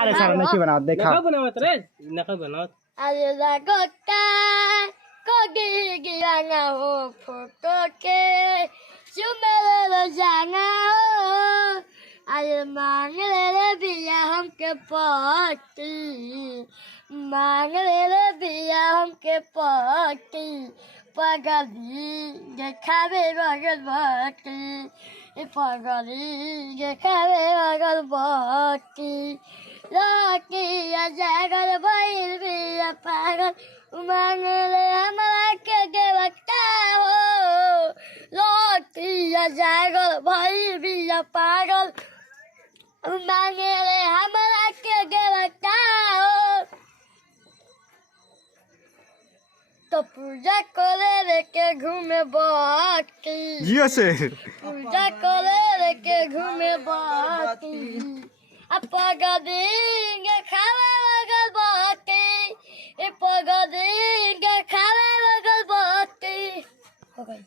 আরে সারা নাকি বানাও দেখাও নাকা বানাওত রে নাকা বানাওত আরে লাগোটা কোগি গিয়াঙ্গা ও ফটোকে চুমেলে জাঙ্গা ও আরে মাংলে বিয়া हमके पटी मांगले बिया हमके पटी पगली देखावे बगल भटी पगली देखावे बगल भटी लकी जागल बैल बिया पागल मांगले हमरा के बता हो लकी जागल बैल बिया पागल मांगले हमरा के बता हो तो पूजा करे लेके घूमे बाकी জি আছে पूजा करे लेके घूमे बाकी पगदी खावे बगल बाकी पगदी खावे बगल बाकी हो गई।